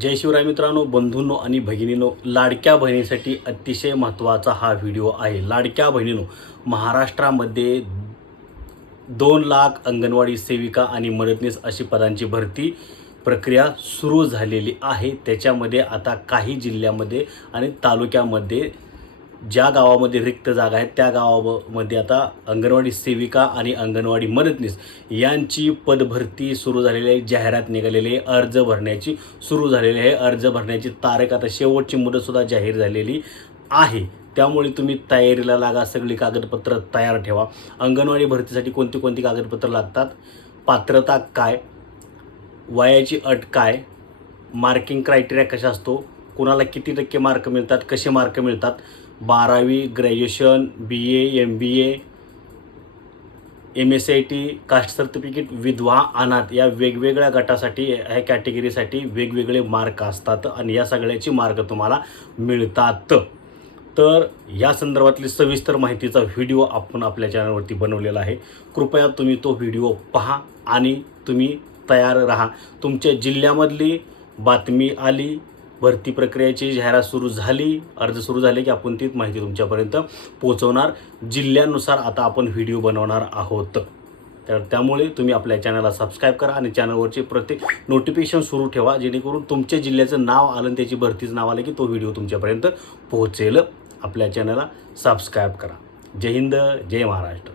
जय शिवराय मित्रांनो, बंधूंनो आणि भगिनींनो, लाडक्या बहिणीसाठी अतिशय महत्त्वाचा हा व्हिडिओ आहे. लाडक्या बहिणींनो, महाराष्ट्रामध्ये 2 लाख अंगणवाडी सेविका आणि मदतनीस अशी पदांची भरती प्रक्रिया सुरू झालेली आहे. त्याच्यामध्ये आता काही जिल्ह्यामध्ये आणि तालुक्यामध्ये ज्या गावामध्ये रिक्त जागा आहेत त्या गावामध्ये आता अंगणवाडी सेविका आणि अंगणवाडी मदतनीस यांची पदभरती सुरू झालेली आहे. जाहिरात निघालेली आहे, अर्ज भरण्याची सुरू झालेली आहे. अर्ज भरण्याची तारीख आता शेवटची मुदतसुद्धा जाहीर झालेली आहे. त्यामुळे तुम्ही तयारीला लागा, सगळी कागदपत्र तयार ठेवा. अंगणवाडी भरतीसाठी कोणती कोणती कागदपत्र लागतात, पात्रता काय, वयाची अट काय, मार्किंग क्रायटेरिया कशा असतो, कुणाला किती टक्के मार्क मिळतात, कसे मार्क मिळतात, 12वी, graduation, BA, MBA, MSIT, caste certificate, विधवा, अनाथ या वेगवेगळ्या गटासाठी, ह्या कॅटेगरीसाठी वेगवेगळे मार्क असतात आणि या सगळ्याची मार्क तुम्हाला मिळतात. तर या संदर्भातली सविस्तर माहितीचा व्हिडिओ आपण आपल्या चॅनलवरती बनवलेला आहे. कृपया तुम्ही तो व्हिडिओ पहा आणि तुम्ही तयार राहा. तुमच्या जिल्ह्यामधली बातमी आली, भरती प्रक्रियेची जाहिरात सुरू झाली, अर्ज सुरू झाले की आपण तीच माहिती तुमच्यापर्यंत पोहोचवणार. जिल्ह्यानुसार आता आपण व्हिडिओ बनवणार आहोत. तर त्यामुळे तुम्ही आपल्या चॅनलला सबस्क्राईब करा आणि चॅनलवरचे प्रत्येक नोटिफिकेशन सुरू ठेवा, जेणेकरून तुमच्या जिल्ह्याचं नाव आलं आणि त्याची भरतीचं नाव आलं की तो व्हिडिओ तुमच्यापर्यंत पोहोचेल. आपल्या चॅनलला सबस्क्राईब करा. जय हिंद, जय महाराष्ट्र.